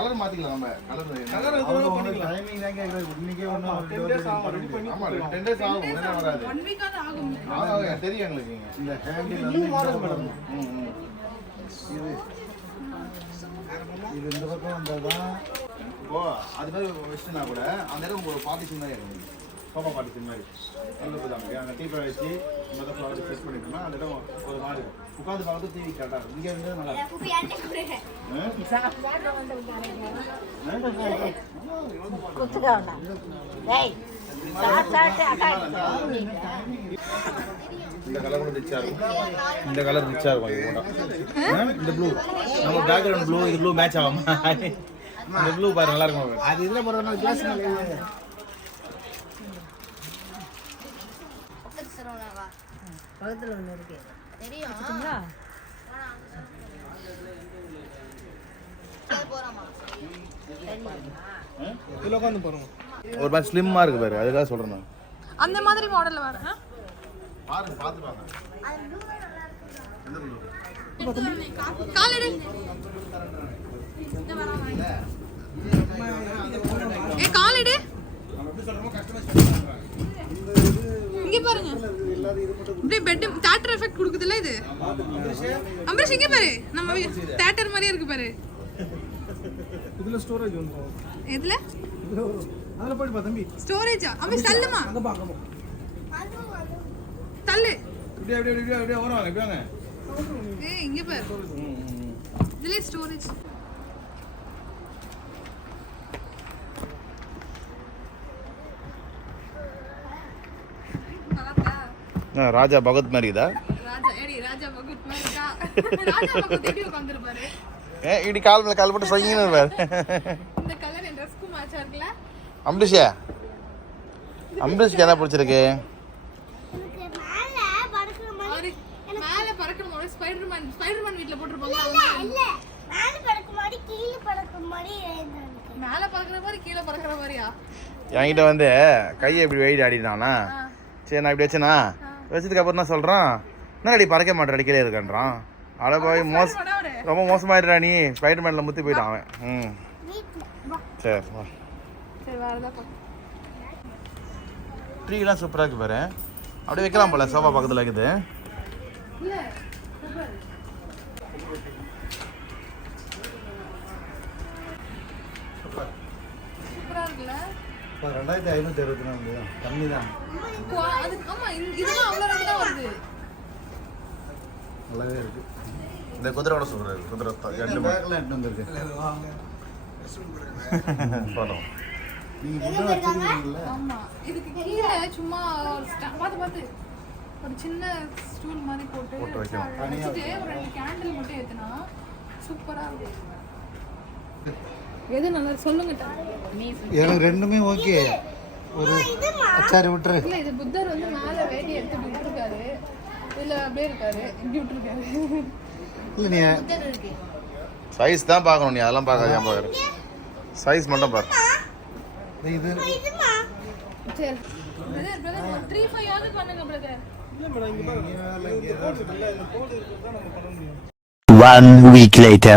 Colour மாத்திக்கலாம் நம்ம. Colour timing தான் கேட்குறது இன்னைக்கே ஒன்றும் ஆமா டென் டேஸ் ஆகும் உடனே வராது. ஒன் வீக்காவது ஆகும். ஆகும், தெரியும் எங்களுக்கு இந்த ஹேண்டில் வந்து இந்த பக்கம் ம், ம். இது. இது இந்த பக்கம் வந்தாதான் இப்போ அது மாதிரி வச்சுனா கூட? அந்த இடம் ஒரு பார்ட்டிஷன் மாதிரி இருக்கும் சோஃபா பார்ட்டிஷன் மாதிரி நல்ல போதாங்க அங்கே டீ வச்சு மொதல் ஃப்ளவர் செட் பண்ணிட்டோம்னா அந்த இடம் ஒரு மாதிரி இருக்கும் உட்காந்து பார்த்து டிவி கரெக்டாக இருக்கும் இங்கே இருந்து நல்லா இந்த கலர் கூட ரிச்சா இருக்கும் இந்த கலர் ரிச்சா இருக்கும் இது கூட. இந்த ப்ளூ நம்ம பேக்ரவுண்ட் ப்ளூ இது ப்ளூ மேட்ச் ஆகும். இந்த ப்ளூ பாரு நல்லா இருக்கும். அது இதில் போடுறதுனா கிளாஸ் பக்கத்துல ஒண்ணு இருக்கு. போகிறோம் ஒரு மாதிரி ஸ்லிம்மா இருக்கு பாரு அதுக்காக சொல்றேன் நான். அந்த மாதிரி மாடல்ல வர பாருங்க பார்த்து பாருங்க. காலடு இங்க பாருங்க இப்படியே பெட் தியேட்டர் எஃபெக்ட் கொடுக்குதுல்ல இது? அம்பரீஷ் இங்க பாரு? நம்ம தியேட்டர் மாதிரியே இருக்கு பாரு. இதில் ஸ்டோரேஜ் வந்துடும் எதுல? அதில் போயிட்டு பா தம்பி. ஸ்டோரேஜா அம்பரீஷ் தள்ளுமா? அங்கே பா அங்கே தள்ளு. இப்படி அப்படி அப்படி அப்படியே வரும் இப்படி வாங்க. ஏ இங்க பாரு. இதுல ஸ்டோரேஜ் ராஜா பகத் மாதிரி இதா ராஜா ஏடி ராஜா பகத் மாதிரி இருக்கா ராஜா பகத் எப்படி உட்கார்ந்திருப்பாரு ஏ இப்படி கால் மேல கால் போட்டு சொங்கின்னு இருப்பாரு. இந்த கலர் என் ட்ரெஸ்க்கு மேட்சா என்ன பிடிச்சிருக்கு? அவரு மேல பறக்கிற மாதிரி ஸ்பைடர்மேன் ஸ்பைடர்மேன் வீட்ல போட்டிருப்பாங்க. அவங்க மேல பறக்கிற மாதிரி கீழே பறக்கிற மாதிரியா? என்கிட்ட வந்து கையை இப்படி வெயிட் ஆடினானா சரி நான் இப்படி வச்சேனா? வச்சதுக்கு அப்புறம் தான் சொல்கிறான் என்ன அடி பறக்க மாட்டேன் அடிக்கலே இருக்கன்றான். அட போய் மோச. ரொம்ப மோசமாயிடுறா நீ. ஸ்பைடர்மேனில் முத்தி போயிட்டான் அவன். ம். சரி ட்ரீலாம் சூப்பராக இருக்கு பாரு. அப்படியே வைக்கலாம் போல சோஃபா பக்கத்தில் இருக்குது இல்ல சூப்பரா இருக்குல்ல இப்போ ரெண்டாயிரத்தி ஐநூற்றி அறுபத்தி நாலு தான் கம்மி தான் நல்லாவே இருக்கு. இந்த குதிரை கூட இருக்குது குதிரை ரெண்டு பேக்கில் எடுத்து வந்திருக்கு. படம் வச்சுருக்கீங்கல்ல இதுக்கு கீழே சும்மா பார்த்து பார்த்து ஒரு சின்ன ஸ்டூல் மாதிரி போட்டு போட்டு வைக்கலாம். ஒரு ரெண்டு கேண்டில் மட்டும் ஏத்துனா சூப்பரா இருக்கும். எது நல்லா? சொல்லுங்க டா. எனக்கு ரெண்டுமே ஓகே. ஒரு அச்சாரி விட்டுரு. இல்ல இது புத்தர் வந்து மேல வேடி எடுத்து விட்டுருக்காரு. இல்ல அப்படியே இருக்காரு. இப்படி விட்டுருக்காரு. இல்லை நீ சைஸ் தான் பார்க்கணும். நீ அதெல்லாம் பார்க்காத ஏன் பார்க்குற சைஸ் மட்டும் பாரு. இது சரி. த்ரீ ஃபைவ் ஆகுது பண்ணுங்க பிரதர் One week later.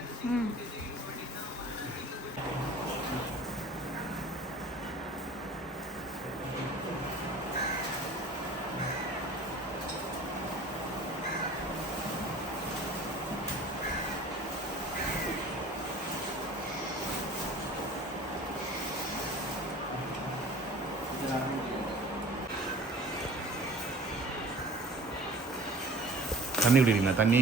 தண்ணி குடிக்கிறீங்களா? தண்ணி?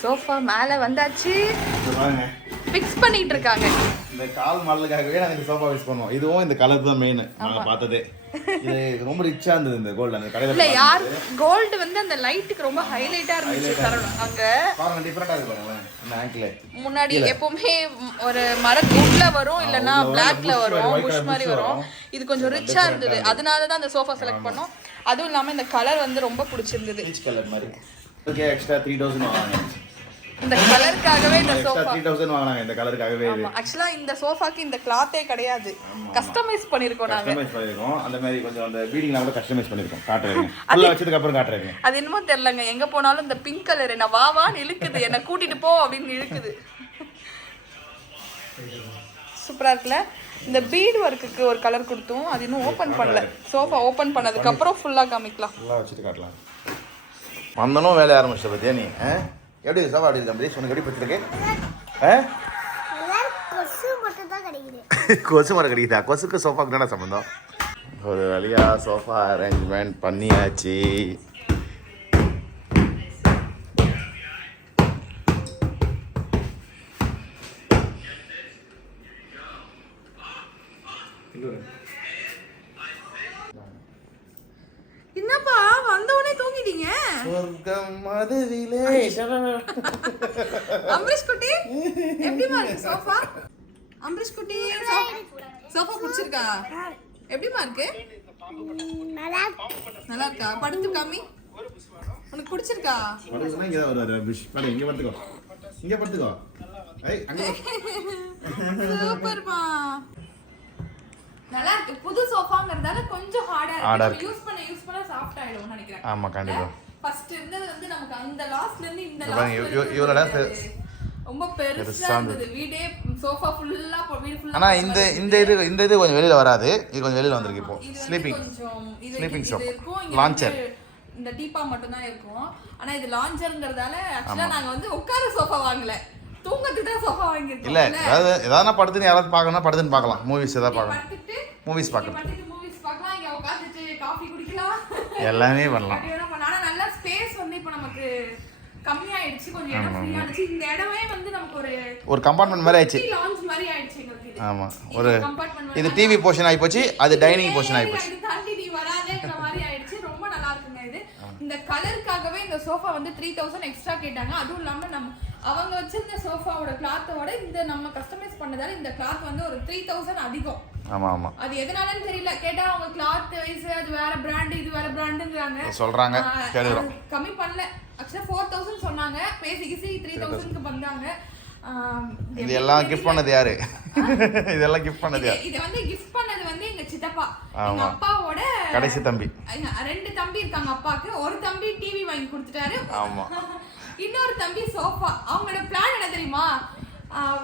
சோஃபா மேலே வந்தாச்சு. ஃபிக்ஸ் பண்ணிட்டு இருக்காங்க. இந்த கால் மாடலுக்காகவே நாங்கள் சோஃபா யூஸ் பண்ணுவோம். இதுவும் இந்த கலர் தான் மெயின் நாங்கள் பார்த்ததே. இது ரொம்ப ரிச்சா இருந்தது இந்த கோல்டு அந்த இல்ல கடையில் யார் கோல்டு வந்து அந்த லைட்டுக்கு ரொம்ப ஹைலைட்டா இருந்துச்சு சரவணன் அங்க பாருங்க டிஃப்ரெண்டாக இருக்கு பாருங்களேன் அந்த ஆங்கிள் முன்னாடி எப்பவுமே ஒரு மர குட்ல வரும் இல்லனா பிளாக்ல வரும் புஷ் மாதிரி வரும். இது கொஞ்சம் ரிச்சா இருந்தது. அதனால தான் அந்த சோஃபா செலக்ட் பண்ணோம். அதுவும் இல்லாம இந்த கலர் வந்து ரொம்ப பிடிச்சிருந்தது. பீச் கலர் மாதிரி. ஓகே எக்ஸ்ட்ரா த்ரீ தௌசண்ட் வாங்கினாங்க இந்த கலருக்காகவே இந்த சோஃபா த்ரீ தௌசண்ட் வாங்கினாங்க இந்த கலருக்காகவே இது. ஆக்சுவலா இந்த சோஃபாக்கு இந்த கிளாத்தே கிடையாது. கஸ்டமைஸ் பண்ணிருக்கோம் நாங்க. கஸ்டமைஸ் பண்ணியிருக்கோம் அந்த மாதிரி கொஞ்சம் அந்த பீடிங்லாம் கூட கஸ்டமைஸ் பண்ணியிருக்கோம் காட்டுறேங்க. ஃபுல்லாக வச்சதுக்கு அப்புறம் காட்டுறேங்க. அது என்னமோ தெரியலங்க. எங்க போனாலும் இந்த பிங்க் கலர் என்ன வா வான்னு இழுக்குது. என்ன கூட்டிட்டு போ அப்படின்னு இழுக்குது. சூப்பரா இருக்குல்ல? இந்த பீட் ஒர்க்குக்கு ஒரு கலர் கொடுத்தோம். அது இன்னும் ஓபன் பண்ணல. சோஃபா ஓபன் பண்ணதுக்கு அப்புறம் ஃபுல்லா காமிக்கலாம். ஃபுல்லாக வச்சுட்டு காட்டலாம். வந்தனும் வேலைய ஆரம்பிச்சிட்ட பத்தியா நீ? எப்படி இருக்கு சாப்பா அப்படி தம்பி? உனக்கு எப்படி பிடிச்சிருக்கு ஆ? கொசு மரம் கிடைக்குதா? கொசுக்கு சோஃபாக்கு தானே சம்மந்தம் ஒரு வழியா சோஃபா அரேஞ்ச்மெண்ட் பண்ணியாச்சு. உடனே தூங்கிட்டீங்க சொர்க்கம் மதுவிலே. அம்பரீஷ் குட்டி எப்படிமா இருக்கு சோஃபா? அம்பரீஷ் குட்டி சோஃபா பிடிச்சிருக்கா? எப்படிமா இருக்கு? நல்லா இருக்கா? படுத்து காமி உனக்கு பிடிச்சிருக்கா? படுக்கணும் இங்கே வருவார் விஷ் படு இங்கே படுத்துக்கோ. இங்கே படுத்துக்கோ. ஐய் அங்கே சூப்பர்மா. நல்லா இருக்கு. புது சோஃபாங்கிறதால கொஞ்சம் ஹார்டா இருக்கு. யூஸ் பண்ண யூஸ் பண்ண சாஃப்ட் ஆயிடும் நினைக்கிறேன். ஆமாம் கண்டிப்பாக ஃபர்ஸ்ட் இருந்தது வந்து நமக்கு அந்த லாஸ்ட்ல இருந்து இந்த லாஸ்ட் இவ்- இவ்வளவு நேரம் ரொம்ப பெருசா இருந்தது. வீடே சோஃபா ஃபுல்லா வீடு ஃபுல்லா ஆனால் இந்த இந்த இது இந்த இது கொஞ்சம் வெளியில் வராது. இது கொஞ்சம் வெளியில் வந்திருக்கு இப்போ. ஸ்லீப்பிங் இங்க Launcher. வந்து இந்த டீப்பா மட்டும் தான் இருக்கும். ஆனா இது லான்ச்சர்ங்கிறதால ஆக்சுவலா நாங்க வந்து உட்கார சோஃபா வாங்கல. இல்லை ஏதாவது எதாவது படுத்துன்னு யாராவது பார்க்கணும்னா படுத்துன்னு பார்க்கலாம். மூவிஸ் எதாவது பார்க்கலாம். மூவிஸ் பார்க்கலாம். எல்லாமே பண்ணலாம். நல்லா ஸ்பேஸ் வந்து இப்போ நமக்கு கம்மியாயிடுச்சு. கொஞ்சம் இடம் ஃப்ரீயா இருந்துச்சு. இந்த இடமே வந்து நமக்கு ஒரு ஒரு கம்பார்ட்மெண்ட் மாதிரி ஆயிடுச்சு. லான்ச் மாதிரி ஆயிடுச்சு எங்களுக்கு ஒரு இது டிவி போர்ஷன் ஆகிப்போச்சு அது டைனிங் போர்ஷன் ஆகிப்போச்சு இது தாண்டி நீ வராதேங்கிற மாதிரி ஆயிடுச்சு ரொம்ப இது. இந்த கலருக்காகவே இந்த சோஃபா வந்து த்ரீ தௌசண்ட் எக்ஸ்ட்ரா கேட்டாங்க. அதுவும் இல்லாம நம்ம அவங்க வச்சிருந்த சோஃபாவோட கிளாத்தோட இந்த நம்ம கஸ்டமைஸ் பண்ணதால இந்த கிளாத் வந்து ஒரு த்ரீ தௌசண்ட் அதிகம். ஆமாம் ஆமாம் அது எதனாலன்னு தெரியல. கேட்டா அவங்க கிளாத் வைஸ் அது வேற பிராண்ட் இது வேற பிராண்டுங்கிறாங்க அது கம்மி பண்ணல. ஆக்சுவலா ஃபோர் தௌசண்ட் சொன்னாங்க. பேசி கிசி த்ரீ தௌசண்ட்க்கு வந்தாங்க. இது எல்லாம் கிஃப்ட் பண்ணது யாரு? இதெல்லாம் கிஃப்ட் பண்ணது யார்? இது வந்து கிஃப்ட் வந்து எங்க சித்தப்பா. எங்க ஆமா. அப்பாவோட கடைசி தம்பி. ரெண்டு தம்பி இருக்காங்க அப்பாக்கு ஒரு தம்பி டிவி வாங்கி கொடுத்துட்டாரு. ஆமாம் இன்னொரு தம்பி சோஃபா. அவங்களோட பிளான் என்ன தெரியுமா?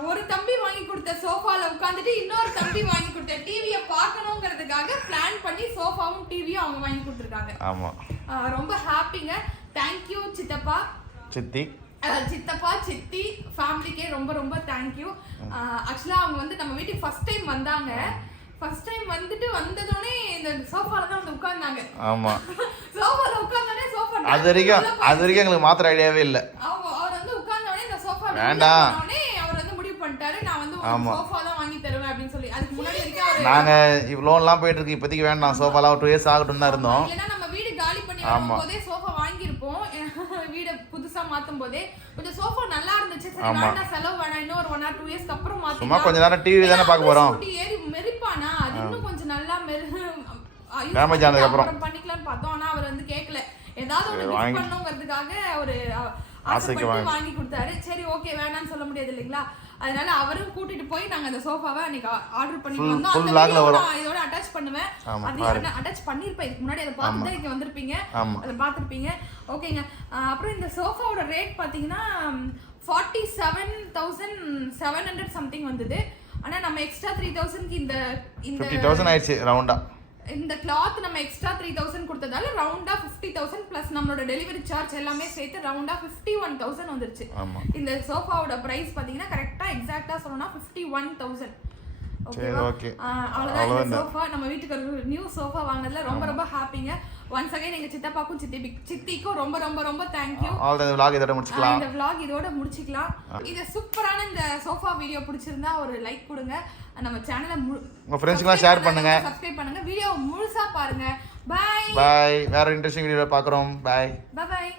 ஒரு தம்பி வாங்கி கொடுத்த சோஃபால உட்காந்துட்டு இன்னொரு தம்பி வாங்கி கொடுத்த டிவியை பார்க்கணுங்கிறதுக்காக பிளான் பண்ணி சோஃபாவும் டிவியும் அவங்க வாங்கி கொடுத்துருக்காங்க. ஆஹ், ரொம்ப ஹாப்பிங்க தேங்க்யூ சித்தப்பா. சித்தி. சித்தப்பா சித்தி ஃபேமிலிக்கே ரொம்ப ரொம்ப தேங்க்யூ ஆக்சுவலாக அவங்க வந்து நம்ம வீட்டுக்கு ஃபர்ஸ்ட் டைம் வந்தாங்க. ஃபர்ஸ்ட் டைம் வந்துட்டு வந்ததோடனே இந்த சோஃபால தான் வந்து உட்கார்ந்தாங்க. ஆமாம் சோஃபால உட்கார்ந்தோடனே சோஃபா அது வரைக்கும் அது வரைக்கும் எங்களுக்கு மாத்திர ஐடியாவே இல்லை. அவர் வந்து உட்கார்ந்தோடனே இந்த சோஃபா வேண்டாம். அவர் வந்து முடிவு பண்ணிட்டாரு நான் வந்து ஆமா. சோஃபா தான் வாங்கி தருவேன் அப்படின்னு சொல்லி. அதுக்கு முன்னாடி நாங்கள் இவ்வளோலாம் போயிட்டு இருக்கு இப்போதைக்கு வேண்டாம். சோஃபாலாம் டூ இயர்ஸ் ஆகட்டும் தான் இருந்தோம் இல்லைன்னா நம்ம வீடு காலி பண்ணி ஆமா. வரும்போதே சோஃபா வாங்கியிருப்போம். வீட புதுசா மாத்தும் போதே கொஞ்சம் சோஃபா நல்லா இருந்துச்சு. சரி. வேண்டாம் செலவு வேணாம். இன்னும் ஒரு ஒன் ஆர் டூ இயர்ஸ்க்கு அப்புறம் மாத்தி சும்மா கொஞ்ச நேரம் டிவி தானே பார்க்க போகிறோம் ஏறி மெரிப்பானா? அது இன்னும் கொஞ்சம் நல்லா மெரு பண்ணிட்டு ஆனதுக்கு அப்புறம். பண்ணிக்கலாம்னு பார்த்தோம். ஆனா அவர் வந்து கேட்கல. ஏதாவது ஒன்று பண்ணணுங்கிறதுக்காக ஒரு ஆசைப்பட்டு வாங்கி. கொடுத்தாரு. சரி ஓகே வேணாம்னு சொல்ல முடியாது இல்லைங்களா? அதனால அவரும் கூட்டிட்டு போய் நாங்க அந்த சோஃபாவை அன்னைக்கு ஆர்டர் பண்ணி வந்தோம். அந்த வரும். நான் இதோட அட்டாச் பண்ணுவேன். அது. அட்டாச் பண்ணிருப்பேன். இதுக்கு முன்னாடி அதை பார்த்து தான் இங்க வந்திருப்பீங்க. அதை பார்த்துருப்பீங்க. ஓகேங்க. அப்புறம் இந்த சோஃபாவோட ரேட் பார்த்தீங்கன்னா forty seven thousand seven hundred something வந்தது. ஆனா நம்ம எக்ஸ்ட்ரா த்ரீ தௌசண்ட்க்கு இந்த இந்த தௌசண்ட் ஆயிடுச்சு ரவுண்டாக இந்த கிளாத் நம்ம எக்ஸ்ட்ரா த்ரீ தௌசண்ட் கொடுத்ததால ரவுண்டா ஃபிஃப்டி தௌசண்ட் ப்ளஸ் நம்மளோட டெலிவரி சார்ஜ் எல்லாமே சேர்த்து ரவுண்டா ஃபிஃப்டி ஒன் தௌசண்ட் வந்துருச்சு. இந்த சோஃபாவோட பிரைஸ் பார்த்தீங்கன்னா கரெக்டாக எக்ஸாக்டாக சொல்லணும்னா ஃபிஃப்டி ஒன் தௌசண்ட் அவ்வளவுதான். சோஃபா நம்ம வீட்டுக்கு ஒரு நியூ சோஃபா வாங்கினதுல ரொம்ப ரொம்ப ஹாப்பிங்க ஒன்ஸ் அகைன் எங்க சித்தப்பாக்கும் சித்தி சித்திக்கும் ரொம்ப ரொம்ப ரொம்ப தேங்க்யூ ஆல் இந்த vlog இதோட முடிச்சுக்கலாம். இந்த vlog இதோட முடிச்சுக்கலாம். இது சூப்பரான இந்த சோஃபா வீடியோ பிடிச்சிருந்தா ஒரு லைக் கொடுங்க. நம்ம சேனலை உங்க ஃப்ரெண்ட்ஸ்க்குலாம் ஷேர் பண்ணுங்க. சப்ஸ்கிரைப் பண்ணுங்க. வீடியோ முழுசா பாருங்க. பாய் பாய் வேற இன்ட்ரெஸ்டிங் வீடியோ பார்க்குறோம். பாய் பாய்